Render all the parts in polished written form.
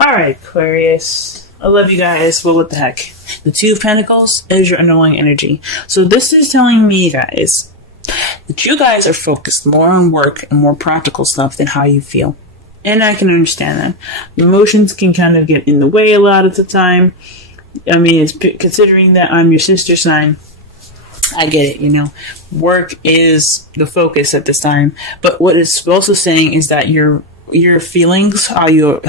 Alright, Aquarius. I love you guys. Well, what the heck? The Two of Pentacles is your underlying energy. So this is telling me, guys, that you guys are focused more on work and more practical stuff than how you feel. And I can understand that. Emotions can kind of get in the way a lot of the time. I mean, considering that I'm your sister sign, I get it, you know. Work is the focus at this time. But what it's also saying is that your feelings, your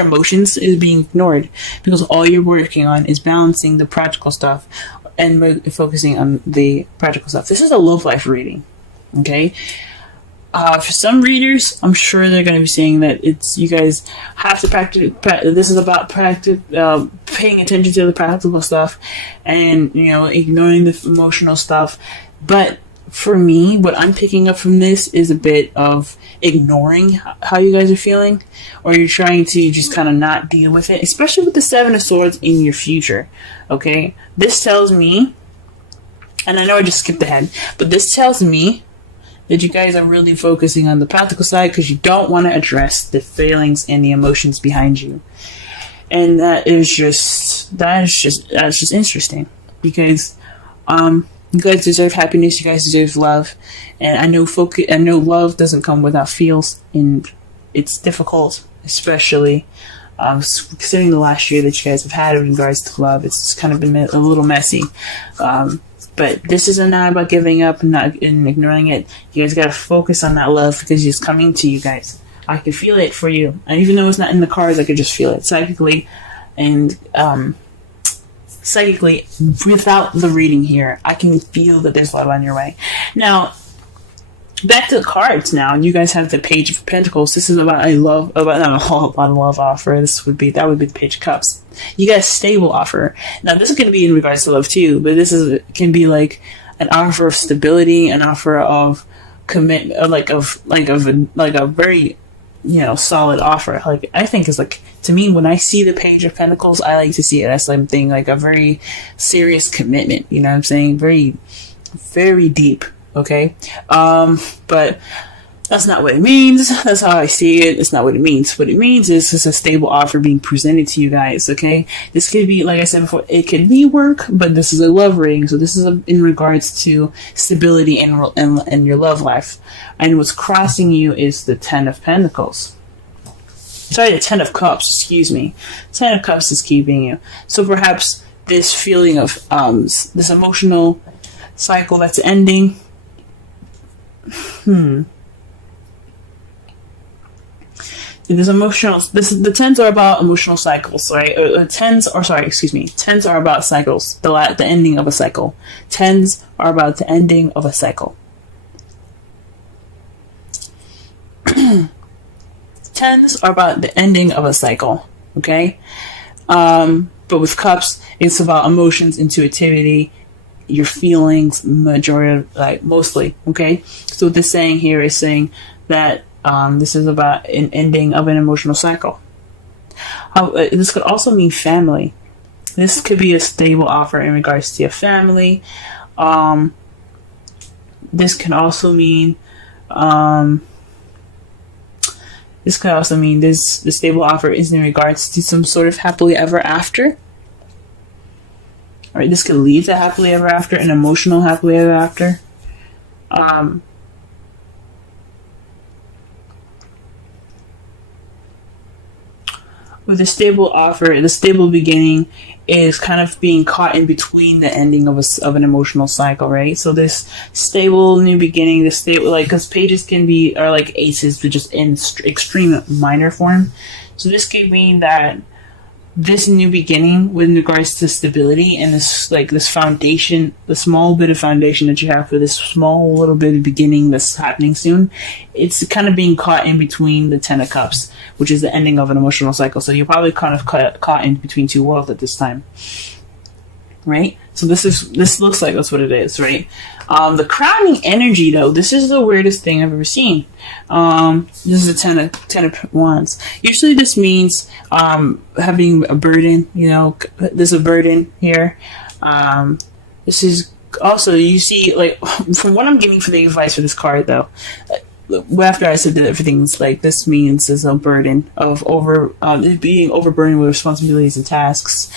emotions is being ignored, because all you're working on is balancing the practical stuff and focusing on the practical stuff. This is a love life reading, okay? For some readers, I'm sure they're going to be saying that you guys have to practice. This is about paying attention to the practical stuff, and ignoring the emotional stuff. But for me, what I'm picking up from this is a bit of ignoring how you guys are feeling, or you're trying to just kind of not deal with it, especially with the Seven of Swords in your future. Okay, this tells me, and I know I just skipped ahead, but this tells me that you guys are really focusing on the practical side because you don't want to address the feelings and the emotions behind you. And that's just interesting, because you guys deserve happiness, you guys deserve love, and I know love doesn't come without feels, and it's difficult, especially considering the last year that you guys have had in regards to love. It's kind of been a little messy. But this isn't not about giving up and ignoring it. You guys gotta focus on that love, because it's coming to you guys. I can feel it for you. And even though it's not in the cards, I could just feel it psychically. And psychically, without the reading here, I can feel that there's love on your way. Now, back to the cards now. You guys have the Page of Pentacles. This is about a love offer. That would be the Page of Cups. You got a stable offer. Now, this is going to be in regards to love too, but this can be like an offer of stability, an offer of commitment, like a very solid offer. Like, I think it's like, to me, when I see the Page of Pentacles, I like to see it as something like a very serious commitment. You know what I'm saying? Very, very deep. Okay, but that's not what it means. That's how I see it. It's not what it means. What it means is it's a stable offer being presented to you guys. Okay, this could be, like I said before, it could be work, but this is a love reading, so this is in regards to stability and your love life. And what's crossing you is the Ten of Pentacles. Sorry, the Ten of Cups. Excuse me. Ten of Cups is keeping you. So perhaps this feeling of this emotional cycle that's ending. The tens are about emotional cycles, right? Tens are about cycles. The ending of a cycle. Tens are about the ending of a cycle. Tens are about the ending of a cycle. Okay, but with cups, it's about emotions, intuitivity, your feelings, mostly. Okay, so what this saying here is saying that this is about an ending of an emotional cycle. This could also mean family. This could be a stable offer in regards to your family. This can also mean the stable offer is in regards to some sort of happily ever after. Alright, this could lead to happily ever after, an emotional happily ever after. With the stable offer, the stable beginning is kind of being caught in between the ending of an emotional cycle, right? So this stable new beginning, the stable, because pages are like aces, but just in extreme minor form. So this could mean that this new beginning with regards to stability and this foundation, the small bit of foundation that you have for this small little bit of beginning that's happening soon, it's kind of being caught in between the Ten of Cups, which is the ending of an emotional cycle. So you're probably kind of caught in between two worlds at this time, right? So this looks like that's what it is, right? The crowning energy, though, this is the weirdest thing I've ever seen. This is a ten of Wands. Usually this means having a burden. There's a burden here. This is also, you see, like, from what I'm getting for the advice for this card, though, after I said that everything's like this means is a burden of being overburdened with responsibilities and tasks.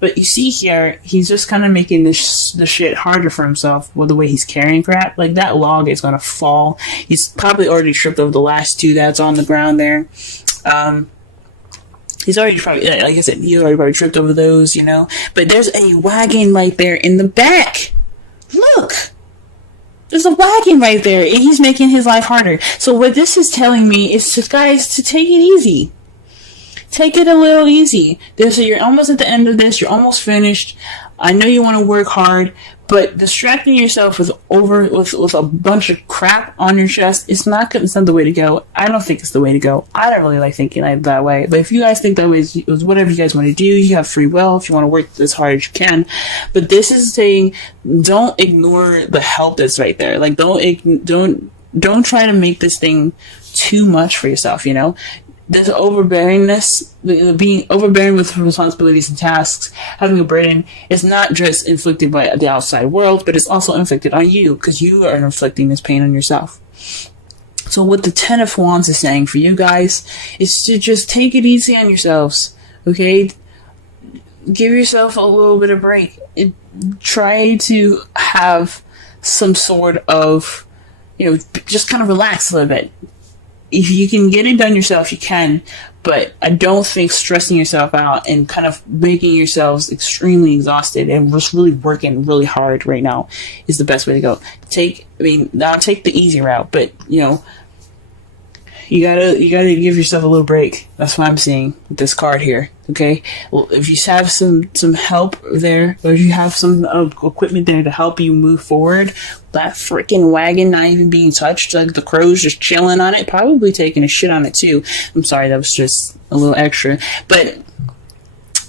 But you see here, he's just kind of making the shit harder for himself with the way he's carrying crap. Like, that log is going to fall. He's probably already tripped over the last two that's on the ground there. He's already probably, like I said, he already probably tripped over those, you know. But there's a wagon right there in the back. Look! There's a wagon right there, and he's making his life harder. So what this is telling me is, guys, to take it easy. Take it a little easy. So you're almost at the end of this. You're almost finished. I know you want to work hard, but distracting yourself with a bunch of crap on your chest, it's not the way to go. I don't think it's the way to go. I don't really like thinking that way. But if you guys think that way, it's whatever you guys want to do. You have free will if you want to work as hard as you can. But this is saying, don't ignore the help that's right there. Like, don't try to make this thing too much for yourself, you know? This overbearingness, being overbearing with responsibilities and tasks, having a burden, is not just inflicted by the outside world, but it's also inflicted on you, because you are inflicting this pain on yourself. So what the Ten of Wands is saying for you guys is to just take it easy on yourselves, okay? Give yourself a little bit of break. Try to have some sort of, just kind of relax a little bit. If you can get it done yourself, you can, but I don't think stressing yourself out and kind of making yourselves extremely exhausted and just really working really hard right now is the best way to go. Take the easy route, but you gotta give yourself a little break. That's what I'm seeing with this card here. Okay, well, if you have some help there, or if you have some equipment there to help you move forward, that freaking wagon not even being touched, like the crow's just chilling on it, probably taking a shit on it too. I'm sorry, that was just a little extra, but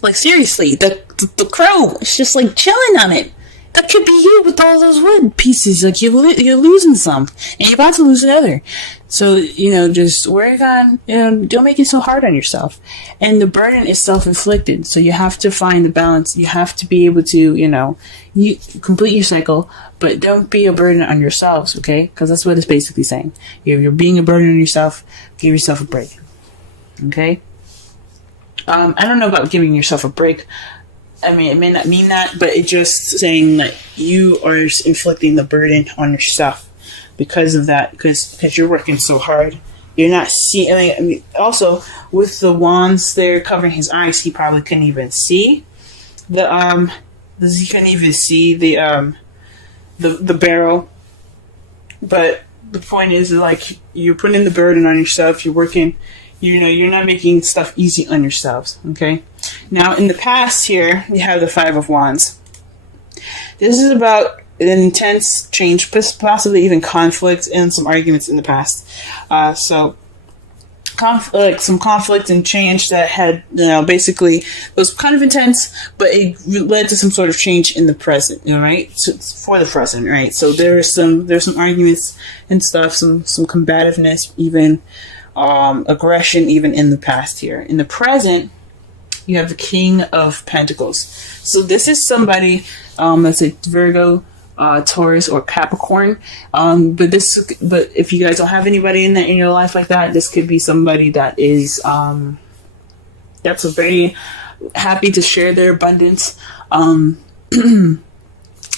like seriously, the crow is just like chilling on it. That could be you with all those wood pieces. Like you're losing some, and you're about to lose another. So just work on. Don't make it so hard on yourself. And the burden is self-inflicted. So you have to find the balance. You have to be able to, you complete your cycle, but don't be a burden on yourselves. Okay, because that's what it's basically saying. If you're being a burden on yourself, give yourself a break. Okay. I don't know about giving yourself a break. I mean, it may not mean that, but it's just saying that you are inflicting the burden on yourself because of that, because you're working so hard. You're not seeing. I mean, also with the wands there covering his eyes, he probably couldn't even see the barrel. But the point is, like, you're putting the burden on yourself. You're working. You're not making stuff easy on yourselves. Okay. Now, in the past here, you have the Five of Wands. This is about an intense change, possibly even conflict and some arguments in the past. Some conflict and change that had, basically was kind of intense, but it led to some sort of change in the present, right? So, for the present, right? So there's some arguments and stuff, some combativeness, even aggression, even in the past here. In the present, you have the King of Pentacles. So this is somebody that's a Virgo, Taurus, or Capricorn. But if you guys don't have anybody in your life like that, this could be somebody that is that's very happy to share their abundance.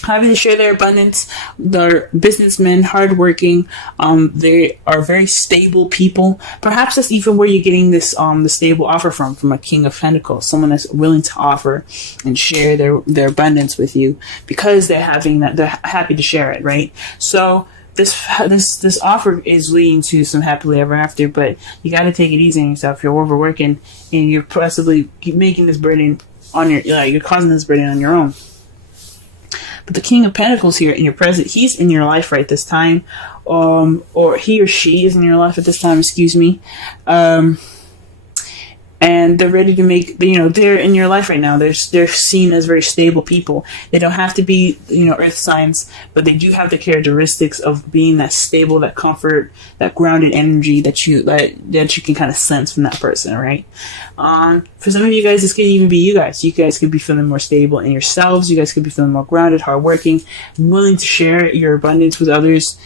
Happy to share their abundance. They're businessmen, hardworking. They are very stable people. Perhaps that's even where you're getting this the stable offer from a King of Pentacles, someone that's willing to offer and share their abundance with you because they're happy to share it, right? So this offer is leading to some happily ever after, but you got to take it easy on yourself. You're overworking, and you're possibly making this burden on you're causing this burden on your own. But the King of Pentacles here in your present, he's in your life right this time, or he or she is in your life at this time, excuse me, and they're ready to make, they're in your life right now. They're seen as very stable people. They don't have to be, earth signs, but they do have the characteristics of being that stable, that comfort, that grounded energy that you can kind of sense from that person, right? For some of you guys, this could even be you guys. You guys could be feeling more stable in yourselves. You guys could be feeling more grounded, hardworking, willing to share your abundance with others.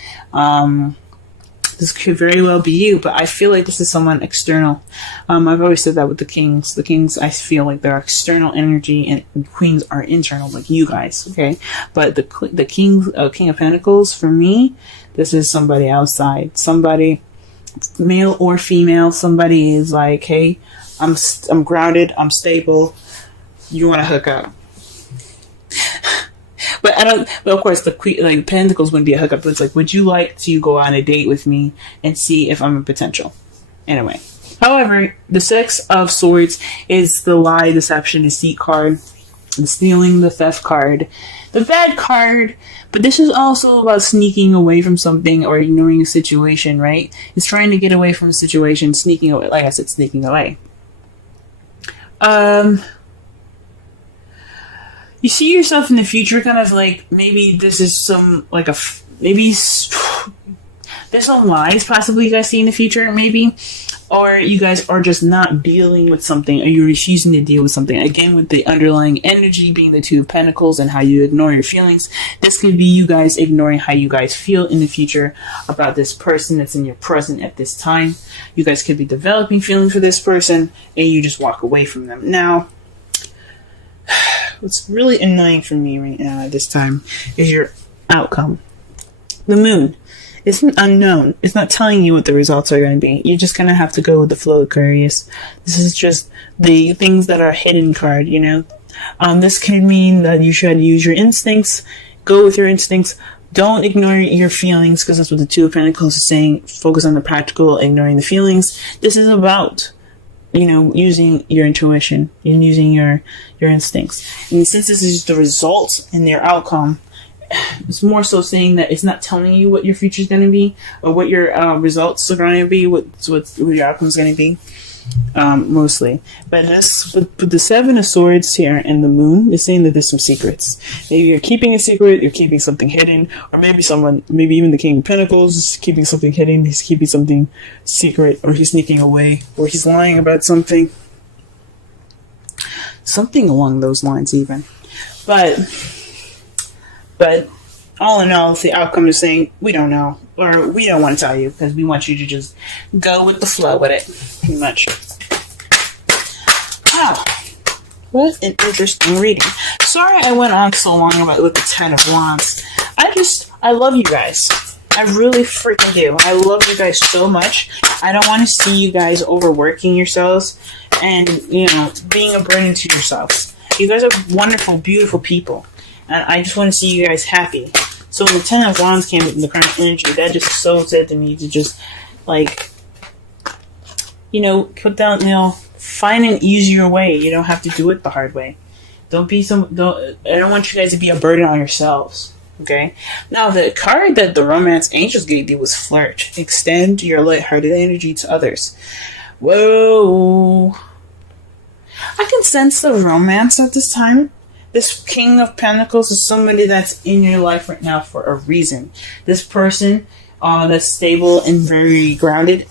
This could very well be you, but I feel like this is someone external. I've always said that with the kings. The kings, I feel like they're external energy, and queens are internal, like you guys, okay? But the king of pentacles, for me, this is somebody outside. Somebody, male or female, somebody is like, hey, I'm grounded, I'm stable, you want to hook up. But I don't. But of course, the queen, like pentacles, wouldn't be a hookup. But it's like, would you like to go on a date with me and see if I'm a potential? Anyway, however, the Six of Swords is the lie, deception, deceit card, the stealing, the theft card, the bad card. But this is also about sneaking away from something or ignoring a situation. Right? It's trying to get away from a situation, sneaking away. Like I said, sneaking away. You see yourself in the future, kind of like maybe this is some like maybe there's some lies possibly you guys see in the future, maybe, or you guys are just not dealing with something, or you're refusing to deal with something. Again, with the underlying energy being the Two of Pentacles and how you ignore your feelings, this could be you guys ignoring how you guys feel in the future about this person that's in your present at this time. You guys could be developing feelings for this person, and you just walk away from them. Now, what's really annoying for me right now at this time is your outcome. The moon. It's unknown. It's not telling you what the results are going to be. You're just going to have to go with the flow, Aquarius. This is just the things that are hidden card, you know. This could mean that you should use your instincts. Go with your instincts. Don't ignore your feelings, because that's what the Two of Pentacles is saying. Focus on the practical, ignoring the feelings. This is about, you know, using your intuition and using your instincts. And since this is the results and their outcome, it's more so saying that it's not telling you what your future is going to be or what your results are going to be, what your outcome is going to be, mostly. But this, with the Seven of Swords here and the Moon, is saying that there's some secrets. Maybe you're keeping a secret, you're keeping something hidden, or maybe even the King of Pentacles is keeping something hidden, he's keeping something secret, or he's sneaking away, or he's lying about something. Something along those lines even. But all in all, the outcome is saying, we don't know, or we don't want to tell you, because we want you to just go with the flow with it, pretty much. Wow. What an interesting reading. Sorry I went on so long with the Ten of Wands. I love you guys. I really freaking do. I love you guys so much. I don't want to see you guys overworking yourselves and, you know, being a burden to yourselves. You guys are wonderful, beautiful people. And I just want to see you guys happy. So when the Ten of Wands came in the current energy, that just so said to me to just, like, you know, put down, you know, find an easier way. You don't have to do it the hard way. I don't want you guys to be a burden on yourselves. Okay? Now, the card that the Romance Angels gave you was Flirt. Extend your lighthearted energy to others. Whoa. I can sense the romance at this time. This King of Pentacles is somebody that's in your life right now for a reason. This person that's stable and very grounded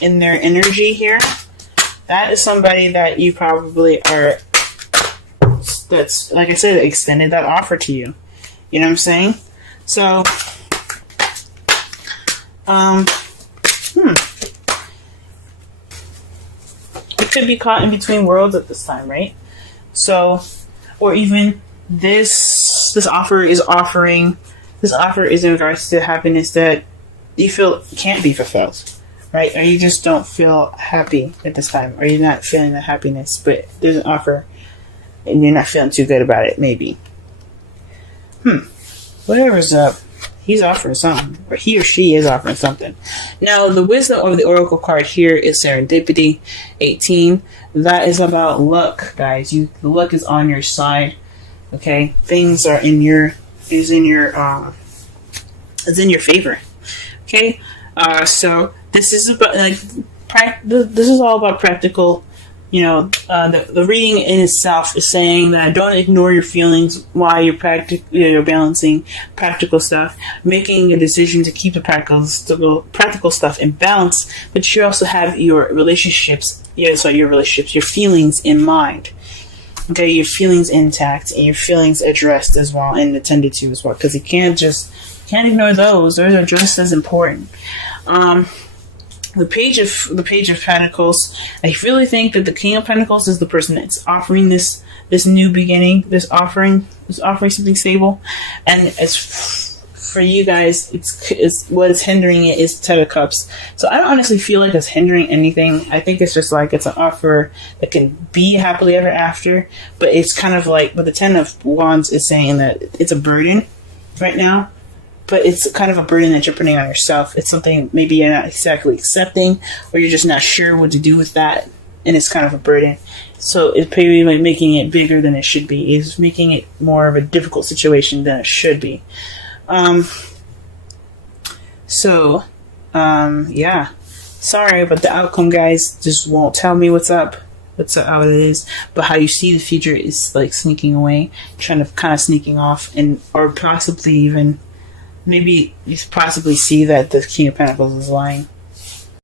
in their energy here, that is somebody that you probably are, that's, like I said, extended that offer to you. You know what I'm saying? So, it could be caught in between worlds at this time, right? So, or even this offer is in regards to happiness that you feel can't be fulfilled, right? Or you just don't feel happy at this time, or you're not feeling the happiness, but there's an offer and you're not feeling too good about it, maybe. Whatever's up, he's offering something, or he or she is offering something. Now, the wisdom of the Oracle card here is Serendipity 18. That is about luck, guys. The luck is on your side. Okay, things are in your favor. Okay, so this is about this is all about practical. You know, the reading in itself is saying that don't ignore your feelings while you're balancing practical stuff, making a decision to keep the practical stuff in balance, but you also have your your feelings in mind. Okay, your feelings intact and your feelings addressed as well and attended to as well, because you can't ignore those. Those are just as important. The Page of Pentacles. I really think that the King of Pentacles is the person that's offering this new beginning, this offering something stable, and it's for you guys. It's what is hindering it is the Ten of Cups. So I don't honestly feel like it's hindering anything. I think it's just like it's an offer that can be happily ever after, but it's kind of like, but the Ten of Wands is saying that it's a burden right now. But it's kind of a burden that you're putting on yourself. It's something maybe you're not exactly accepting, or you're just not sure what to do with that, and it's kind of a burden. So it's probably like making it bigger than it should be. It's making it more of a difficult situation than it should be. Yeah. Sorry, but the outcome, guys, just won't tell me what's up. That's how it is. But how you see the future is like sneaking away, kind of sneaking off, or possibly even. Maybe you possibly see that the King of Pentacles is lying.